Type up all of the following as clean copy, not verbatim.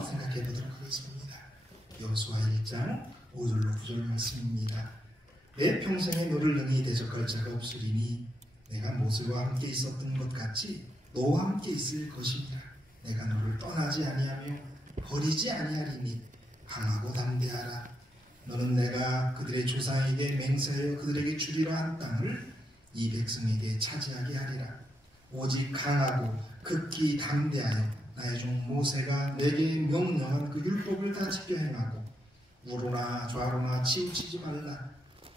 한번 생각해 보도록 하겠습니다. 여호수아 1장 5절로 9절 말씀입니다. 내 평생에 너를 능히 대적할 자가 없으리니 내가 모세와 함께 있었던 것 같이 너와 함께 있을 것이니라. 내가 너를 떠나지 아니하며 버리지 아니하리니 강하고 담대하라. 너는 내가 그들의 조상에게 맹세하여 그들에게 주리라 한 땅을 이 백성에게 차지하게 하리라. 오직 강하고 극히 담대하여 나의 종 모세가 내게 명령한 그 율법을 다 지켜 행하고 우로나 좌로나 치우치지 말라.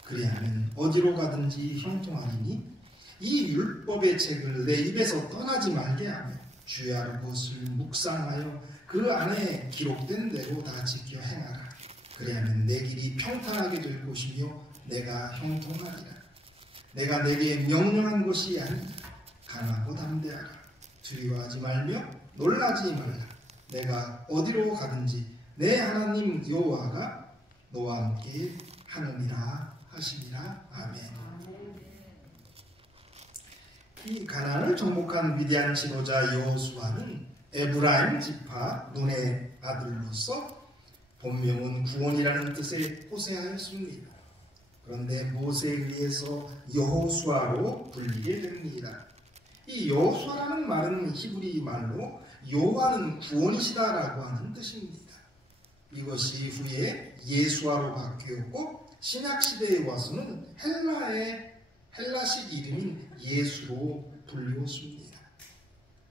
그리하면 어디로 가든지 형통하리니 이 율법의 책을 내 입에서 떠나지 말게 하며 주야로 그것을 묵상하여 그 안에 기록된 대로 다 지켜 행하라. 그리하면 내 길이 평탄하게 될 것이며 내가 형통하리라. 내가 내게 명령한 것이 아니라 강하고 담대하라. 두려워하지 말며 놀라지 말라. 내가 어디로 가든지 내 하나님 여호와가 너와 함께 하느니라 하시니라. 아멘. 이 가나안을 정복한 위대한 지도자 여호수아는 에브라임 지파 눈의 아들로서 본명은 구원이라는 뜻의 호세아였습니다. 그런데 모세에 의해서 여호수아로 불리게 됩니다. 이 여호수아라는 말은 히브리 말로 여호와는 구원이시다라고 하는 뜻입니다. 이것이 후에 예수아로 바뀌었고 신약시대에 와서는 헬라식 이름인 예수로 불리웠습니다.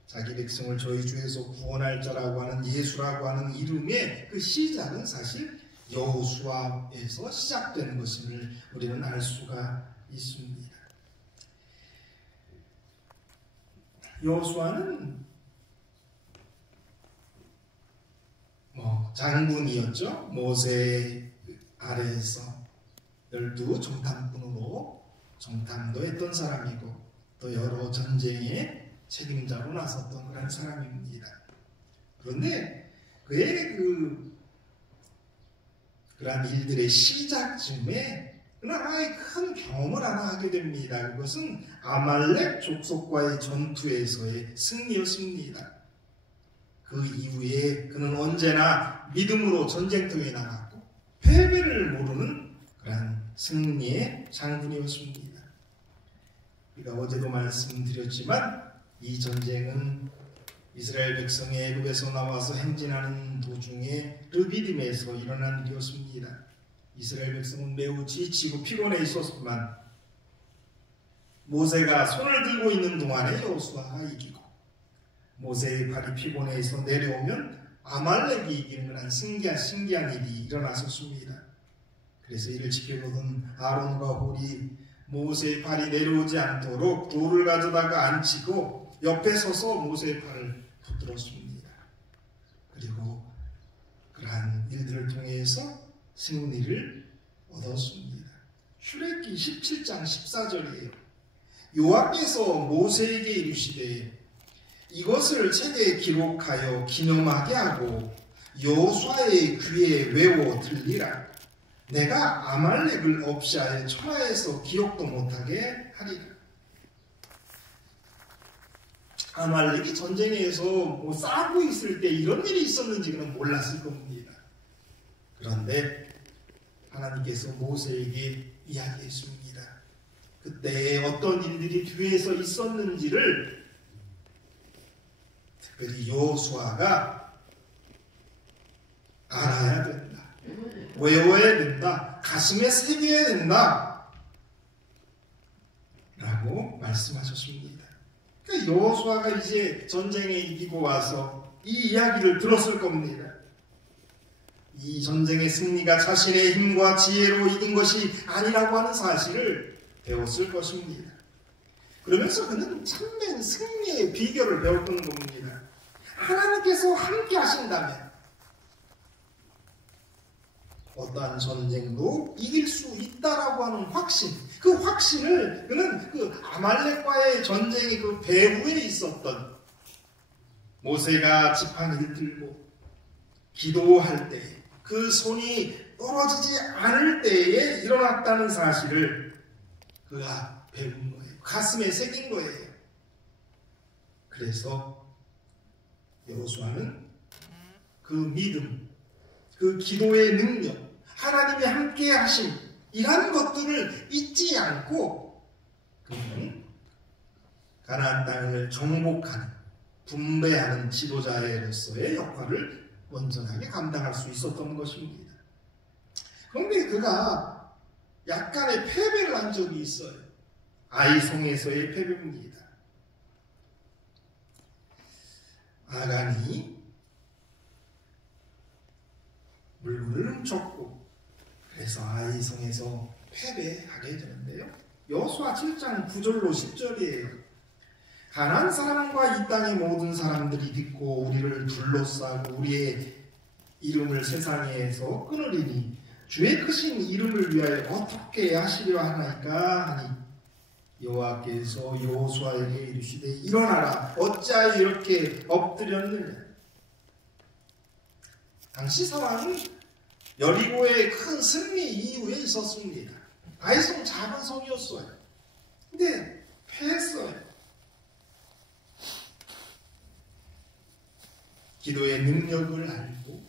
자기 백성을 저희 주에서 구원할 자라고 하는 예수라고 하는 이름의 그 시작은 사실 여호수아에서 시작된 것임을 우리는 알 수가 있습니다. 여호수아는 장군이었죠. 모세 아래에서 12 정탐꾼으로 정탐도 했던 사람이고 또 여러 전쟁의 책임자로 나섰던 그런 사람입니다. 그런데 그의 그러한 일들의 시작쯤에 하나의 큰 경험을 하나 하게 됩니다. 그것은 아말렉 족속과의 전투에서의 승리였습니다. 그 이후에 그는 언제나 믿음으로 전쟁터에 나갔고 패배를 모르는 그러한 승리의 장군이었습니다. 우리가 어제도 말씀드렸지만 이 전쟁은 이스라엘 백성이 애굽에서 나와서 행진하는 도중에 르비딤에서 일어난 일이었습니다. 이스라엘 백성은 매우 지치고 피곤해 있었지만 모세가 손을 들고 있는 동안에 여호수아가 이기고 모세의 발이 피곤해서 내려오면 아말렉이 이기는 그런 신기한 일이 일어났었습니다. 그래서 이를 지켜보던 아론과 홀이 모세의 발이 내려오지 않도록 돌을 가져다가 앉히고 옆에 서서 모세의 발을 붙들었습니다. 그리고 그러한 일들을 통해서 승리를 얻었습니다. 출애굽기 17장 14절이에요. 여호와께서 모세에게 이르시되 이것을 책에 기록하여 기념하게 하고 여호수아의 귀에 외워 들리라. 내가 아말렉을 없이하여 천하에서 기억도 못하게 하리라. 아말렉이 전쟁에서 싸우고 있을 때 이런 일이 있었는지 그는 몰랐을 겁니다. 그런데 하나님께서 모세에게 이야기했습니다. 그때 어떤 일들이 뒤에서 있었는지를 특별히 여호수아가 알아야 된다. 외워야 된다. 가슴에 새겨야 된다. 라고 말씀하셨습니다. 그러니까 여호수아가 이제 전쟁에 이기고 와서 이 이야기를 들었을 겁니다. 이 전쟁의 승리가 자신의 힘과 지혜로 이긴 것이 아니라고 하는 사실을 배웠을 것입니다. 그러면서 그는 참된 승리의 비결을 배웠던 겁니다. 하나님께서 함께 하신다면 어떠한 전쟁도 이길 수 있다라고 하는 확신, 그 확신을 그는 그 아말렉과의 전쟁의 그 배후에 있었던 모세가 지팡이를 들고 기도할 때 그 손이 떨어지지 않을 때에 일어났다는 사실을 그가 배운 거예요. 가슴에 새긴 거예요. 그래서 여호수아는 그 믿음, 그 기도의 능력, 하나님이 함께 하심, 이런 것들을 잊지 않고 그는 가나안 땅을 정복하는, 분배하는 지도자로서의 역할을 온전하게 감당할 수 있었던 것입니다. 그런데 그가 약간의 패배를 한 적이 있어요. 아이송에서의 패배입니다. 아간이 물건을 훔쳤고 그래서 아이성에서 패배하게 되는데요. 여호수아 7장 9절로 10절이에요. 가나안 사람과 이 땅의 모든 사람들이 듣고 우리를 둘러싸고 우리의 이름을 세상에서 끊으리니 주의 크신 이름을 위하여 어떻게 하시려 하나이까 하니 여호와께서 여호수아에게 이르시되 일어나라 어찌하여 이렇게 엎드렸느냐. 당시 상황은 여리고의 큰 승리 이후에 있었습니다. 아이성 작은 성이었어요. 근데 패했어요. 기도의 능력을 알고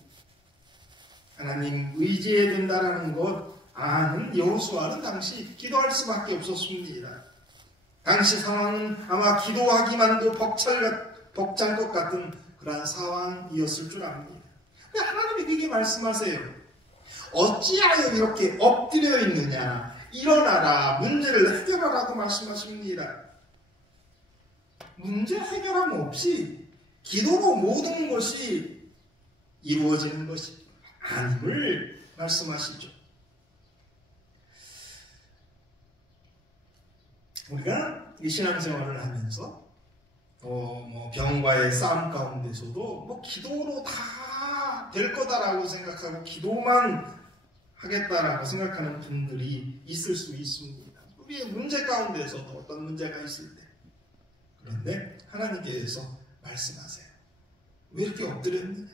하나님 의지해야 된다는 것 아는 여호수아는 당시 기도할 수밖에 없었습니다. 당시 상황은 아마 기도하기만도 벅찬 것 같은 그러한 상황이었을 줄 압니다. 근데 하나님이 그게 말씀하세요. 어찌하여 이렇게 엎드려 있느냐. 일어나라. 문제를 해결하라고 말씀하십니다. 문제 해결함 없이 기도로 모든 것이 이루어지는 것이 아님을 말씀하시죠. 우리가 이 신앙생활을 하면서 병과의 싸움 가운데서도 기도로 다 될 거다라고 생각하고 기도만 하겠다라고 생각하는 분들이 있을 수 있습니다. 우리의 문제 가운데서도 어떤 문제가 있을 때. 그런데 하나님께서 말씀하세요. 왜 이렇게 엎드렸느냐?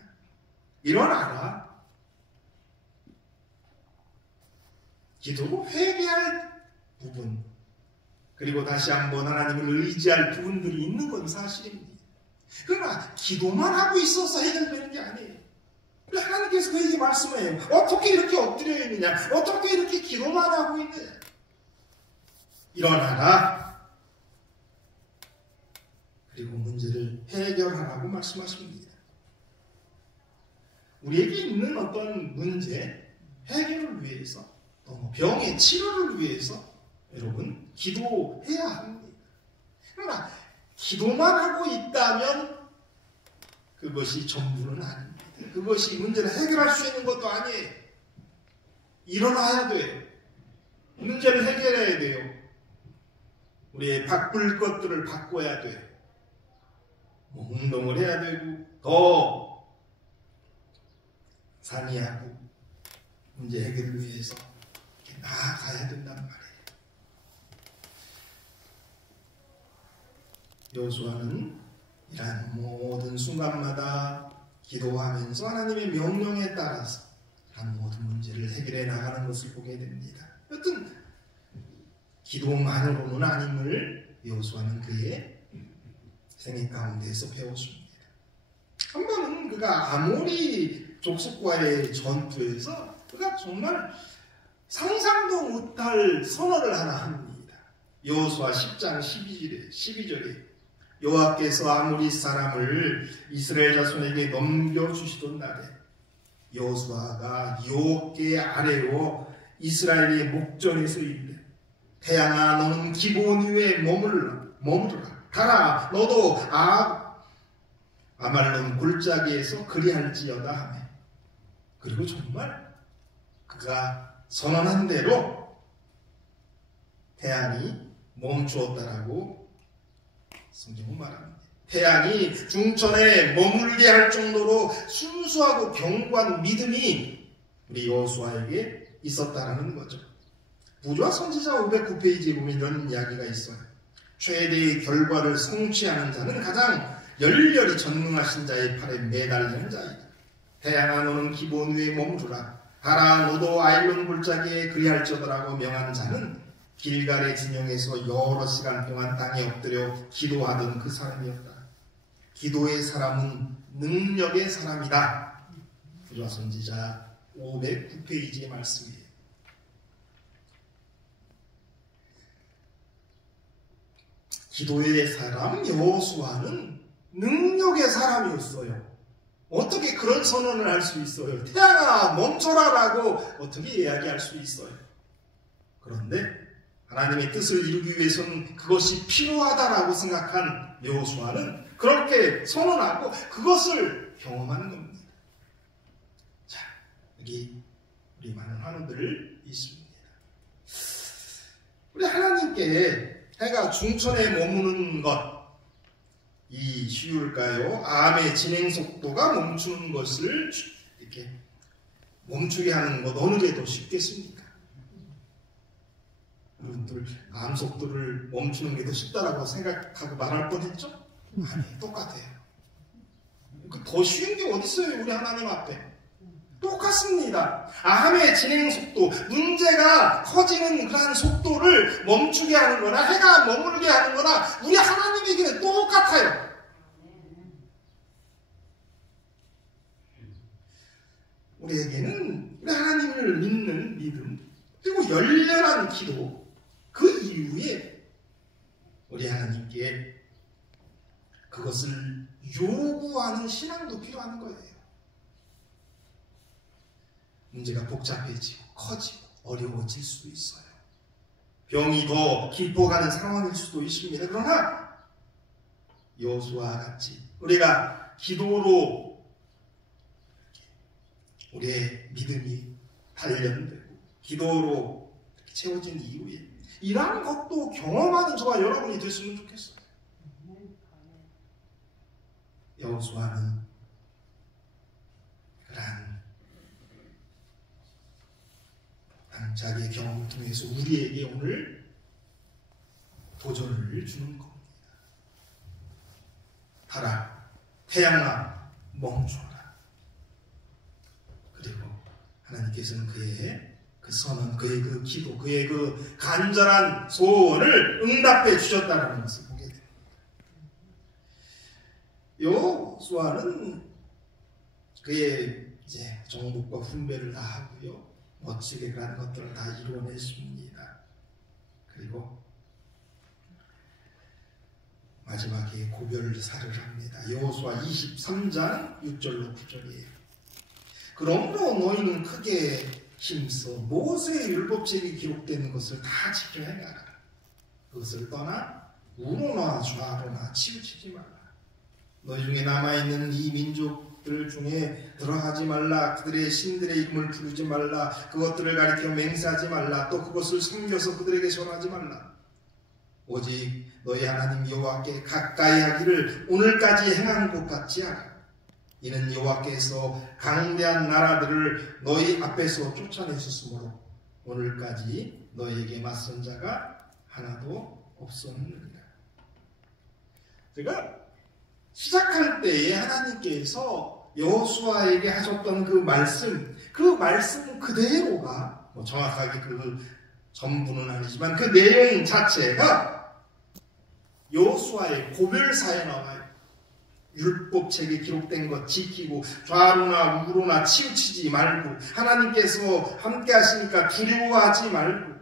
일어나라. 기도로 회개할 부분, 그리고 다시 한번 하나님을 의지할 부분들이 있는 건 사실입니다. 그러나 기도만 하고 있어서 해결되는 게 아니에요. 하나님께서 그에게 말씀해요. 어떻게 이렇게 엎드려 있느냐? 어떻게 이렇게 기도만 하고 있느냐? 일어나라. 그리고 문제를 해결하라고 말씀하십니다. 우리에게 있는 어떤 문제 해결을 위해서 또 병의 치료를 위해서 여러분 기도해야 합니다. 그러나 기도만 하고 있다면 그것이 전부는 아닙니다. 그것이 문제를 해결할 수 있는 것도 아니에요. 일어나야 돼요. 문제를 해결해야 돼요. 우리의 바꿀 것들을 바꿔야 돼요. 운동을 해야 되고 더 상의하고 문제 해결을 위해서 나아가야 된단 말이에요. 여호수아는 이러한 모든 순간마다 기도하면서 하나님의 명령에 따라서 그런 모든 문제를 해결해 나가는 것을 보게 됩니다. 여튼 기도만으로는 아님을 여호수아는 그의 생애 가운데에서 배웠습니다. 한 번은 그가 아모리 족속과의 전투에서 그가 정말 상상도 못할 선언을 하나 합니다. 여호수아 10장 12절에 여호와께서 아모리 사람을 이스라엘 자손에게 넘겨주시던 날에 여호수아가 여호와께 아래로 이스라엘의 목전에서 이르되 태양아 너는 기본 위에 머무르라. 가라 너도 아말론 골짜기에서 그리할지어다 하며 그리고 정말 그가 선언한 대로 태양이 멈추었다라고 성경은 말합니다. 태양이 중천에 머물게 할 정도로 순수하고 견고한 믿음이 우리 여호수아에게 있었다라는 거죠. 부조와 선지자 509페이지에 보면 이런 이야기가 있어요. 최대의 결과를 성취하는 자는 가장 열렬히 전능하신 자의 팔에 매달리는 자이다. 태양아 너는 기본 위에 머무르라. 가라 너도 아일론 골짜기에 그리할지어다라고 명한 자는 길갈의 진영에서 여러 시간 동안 땅에 엎드려 기도하던 그 사람이었다. 기도의 사람은 능력의 사람이다. 부자 선지자 509페이지의 말씀이에요. 기도의 사람 여호수아는 능력의 사람이었어요. 어떻게 그런 선언을 할 수 있어요? 태양아 멈춰라라고 어떻게 이야기할 수 있어요? 그런데 하나님의 뜻을 이루기 위해서는 그것이 필요하다라고 생각한 여호수아는 그렇게 선언하고 그것을 경험하는 겁니다. 자, 여기 우리 많은 환우들 있습니다. 우리 하나님께 해가 중천에 머무는 것, 이 쉬울까요? 암의 진행 속도가 멈추는 것을 이렇게 멈추게 하는 것 어느 게 더 쉽겠습니까? 여러분들 암 속도를 멈추는 게 더 쉽다라고 생각하고 말할 뻔했죠? 아니, 똑같아요. 더 쉬운 게 어디 있어요? 우리 하나님 앞에. 똑같습니다. 암의 진행 속도, 문제가 커지는 그러한 속도를 멈추게 하는 거나 해가 머물게 하는 거나 우리 하나님에게는 똑같아요. 우리에게는 우리 하나님을 믿는 믿음, 그리고 열렬한 기도, 그 이후에 우리 하나님께 그것을 요구하는 신앙도 필요한 거예요. 문제가 복잡해지고 커지고 어려워질 수 있어요. 병이 더 깊어가는 상황일 수도 있습니다. 그러나 여호수아와 같이 우리가 기도로 우리의 믿음이 단련되고 기도로 채워진 이후에 이러한 것도 경험하는 저와 여러분이 됐으면 좋겠어요. 여호수아는 그러한 자기의 경험을 통해서 우리에게 오늘 도전을 주는 겁니다. 달아, 태양아, 멈춰라. 그리고 하나님께서는 그의 그 선언, 그의 그 기도, 그의 그 간절한 소원을 응답해 주셨다는 것을 보게 됩니다. 여호수아는 그의 이제 정복과 훈배를 다 하고요. 멋지게 그런 것들을 다 이루어냈습니다. 그리고 마지막에 고별사를 합니다. 여호수아 23장 6절로 9절이에요. 그러므로 너희는 크게 힘써 모세의 율법책이 기록된 것을 다 지켜 행하라. 그것을 떠나 우로나 좌로나 치우치지 말라. 너희 중에 남아있는 이 민족들 중에 들어가지 말라. 그들의 신들의 이름을 부르지 말라. 그것들을 가리켜 맹세하지 말라. 또 그것을 섬겨서 그들에게 절하지 말라. 오직 너희 하나님 여호와께 가까이 하기를 오늘까지 행한 것 같지 않아. 이는 여호와께서 강대한 나라들을 너희 앞에서 쫓아내셨으므로 오늘까지 너희에게 맞선 자가 하나도 없었느니라. 제가 시작할 때에 하나님께서 여호수아에게 하셨던 그 말씀 그대로가 정확하게 그 전부는 아니지만 그 내용 자체가 여호수아의 고별사에 나와요. 율법책에 기록된 것 지키고 좌로나 우로나 치우치지 말고 하나님께서 함께 하시니까 두려워하지 말고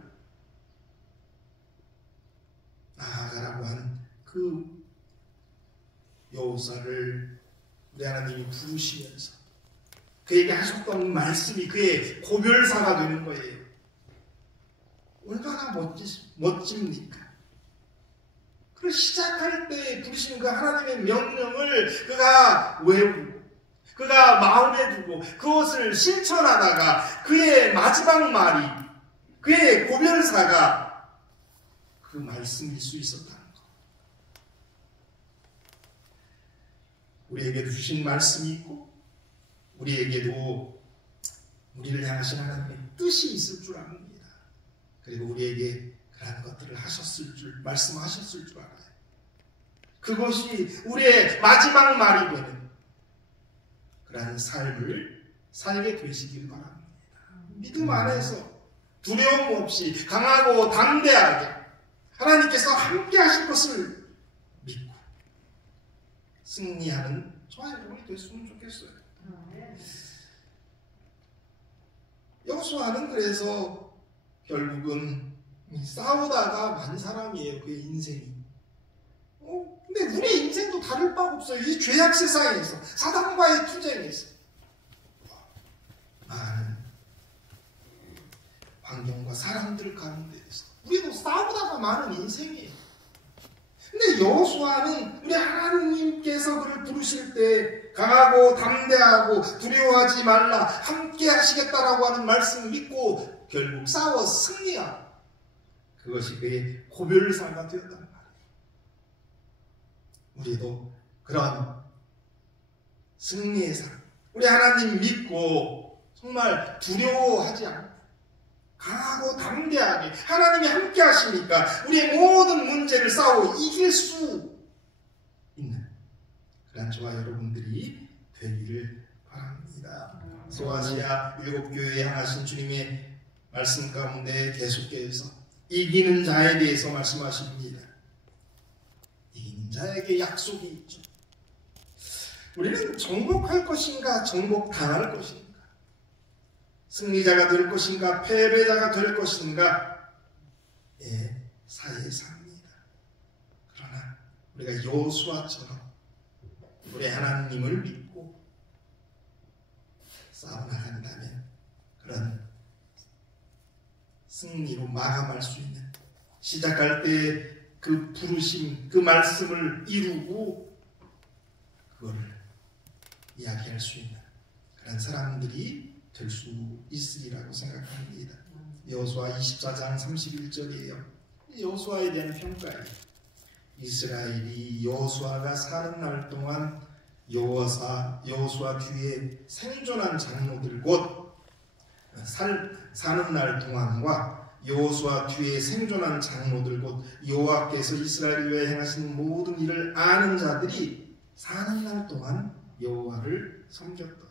나아가라고 하는 그 여호수아를 우리 하나님이 부르시면서 그에게 하셨던 말씀이 그의 고별사가 되는 거예요. 얼마나 멋집니까? 그 시작할 때 부르시는 그 하나님의 명령을 그가 외우고 그가 마음에 두고 그것을 실천하다가 그의 마지막 말이 그의 고별사가 그 말씀일 수 있었다는 것. 우리에게도 주신 말씀이 있고 우리에게도 우리를 향하신 하나님의 뜻이 있을 줄 압니다. 그리고 우리에게 그러한 것들을 하셨을 줄, 말씀하셨을 줄 알아요. 그것이 우리의 마지막 말이 되는 그러한 삶을 살게 되시길 바랍니다. 믿음 안에서 두려움 없이 강하고 담대하게 하나님께서 함께 하실 것을 믿고 승리하는 저와 여러분이 됐으면 좋겠어요. 여호수아는 그래서 결국은 싸우다가 만 사람이에요. 그의 인생이. 근데 우리 인생도 다를 바가 없어요. 이 죄악 세상에서, 사단과의 투쟁에서 많은 환경과 사람들 가운데에서 우리도 싸우다가 많은 인생이에요. 근데 여호수아는 우리 하나님께서 그를 부르실 때 강하고 담대하고 두려워하지 말라, 함께 하시겠다라고 하는 말씀을 믿고 결국 싸워 승리하고, 그것이 그의 고별사가 되었단 말이에요. 우리도 그런 승리의 삶, 우리 하나님 믿고 정말 두려워하지 않고 강하고 담대하게 하나님이 함께 하시니까 우리의 모든 문제를 싸워 이길 수 있는 그런 저와 여러분들이 되기를 바랍니다. 소아시아 7교회에 향하신 주님의 말씀 가운데 계속해서 이기는 자에 대해서 말씀하십니다. 이기는 자에게 약속이 있죠. 우리는 정복할 것인가 정복당할 것인가, 승리자가 될 것인가 패배자가 될 것인가 사이에 삽니다. 그러나 우리가 여호수아처럼 우리 하나님을 믿고 싸워나간다면 그런 승리로 마감할 수 있는, 시작할 때 그 부르심, 그 말씀을 이루고 그거를 이야기할 수 있는 그런 사람들이 될 수 있으리라고 생각합니다. 여호수아 24장 31절이에요. 여호수아에 대한 평가예요. 이스라엘이 여호수아가 사는 날 동안 여호수아 뒤에 생존한 장로들, 곧 사는 날 동안과 여호수아 뒤에 생존한 장로들, 곧 여호와께서 이스라엘 위에 행하신 모든 일을 아는 자들이 사는 날 동안 여호와를 섬겼더라.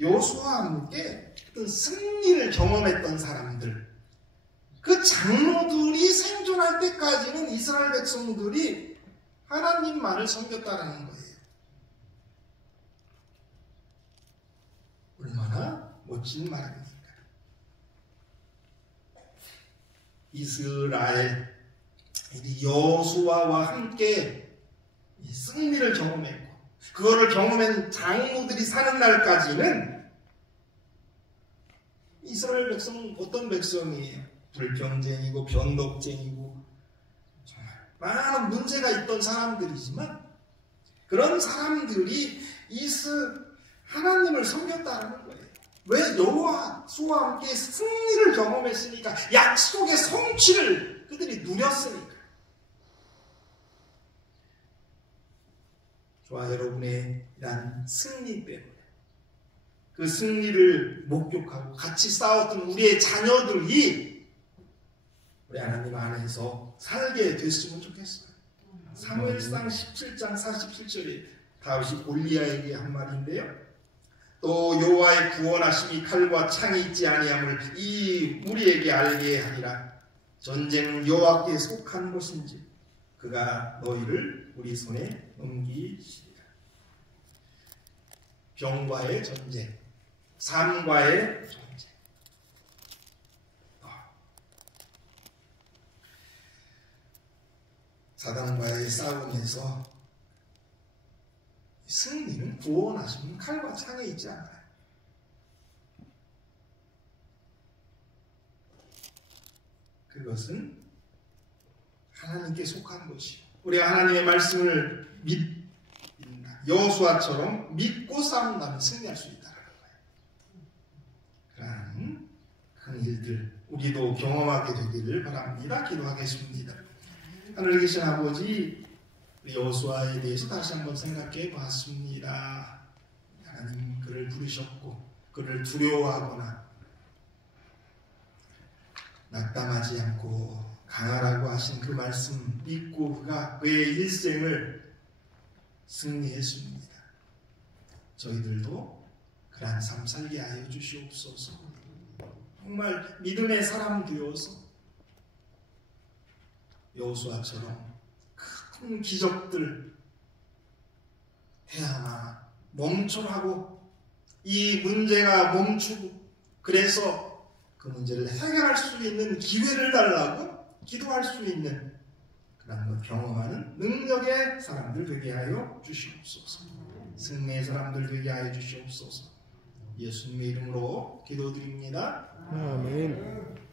여호수아와 함께 어떤 승리를 경험했던 사람들, 그 장로들이 생존할 때까지는 이스라엘 백성들이 하나님만을 섬겼다라는 거예요. 얼마나 멋진 말입니까? 이스라엘 여호수아와 함께 승리를 경험했고, 그거를 경험한 장로들이 사는 날까지는 이스라엘 백성은 어떤 백성이에요? 불평쟁이고 변덕쟁이고 정말 많은 문제가 있던 사람들이지만, 그런 사람들이 하나님을 섬겼다라는 거예요. 왜? 여호수아와 함께 승리를 경험했으니까, 약속의 성취를 그들이 누렸으니까. 저와 여러분의 이러한 승리 때문에, 그 승리를 목격하고 같이 싸웠던 우리의 자녀들이 우리 하나님 안에서 살게 됐으면 좋겠어요. 사무엘상 17장 47절에 다윗이 골리앗에게 한 말인데요. 또 여호와의 구원하심이 칼과 창이 있지 아니함을 이 우리에게 알게 하리라. 전쟁은 여호와께 속한 것인지 그가 너희를 우리 손에 넘기시리라. 병과의 전쟁, 삶과의 전쟁, 사단과의 싸움에서 승리는 구원하시는 칼과 창에 있지 않아요. 그것은 하나님께 속한 것이요, 우리가 하나님의 말씀을 여호수아처럼 믿고 싸운다면 승리할 수 있다는 거예요. 그러한 큰 일들 우리도 경험하게 되기를 바랍니다. 기도하겠습니다. 하늘에 계신 아버지, 여호수아에 대해서 다시 한번 생각해 봤습니다. 하나님 그를 부르셨고 그를 두려워하거나 낙담하지 않고 강하라고 하신 그 말씀 믿고 그가 그의 일생을 승리했습니다. 저희들도 그러한 삶 살게 하여 주시옵소서. 정말 믿음의 사람 되어서 여호수아처럼 큰 기적들, 태양아 멈춰라고 이 문제가 멈추고 그래서 그 문제를 해결할 수 있는 기회를 달라고 기도할 수 있는 그런 것 경험하는 능력의 사람들 되게 하여 주시옵소서. 승리의 사람들 되게 하여 주시옵소서. 예수님의 이름으로 기도드립니다. 아멘.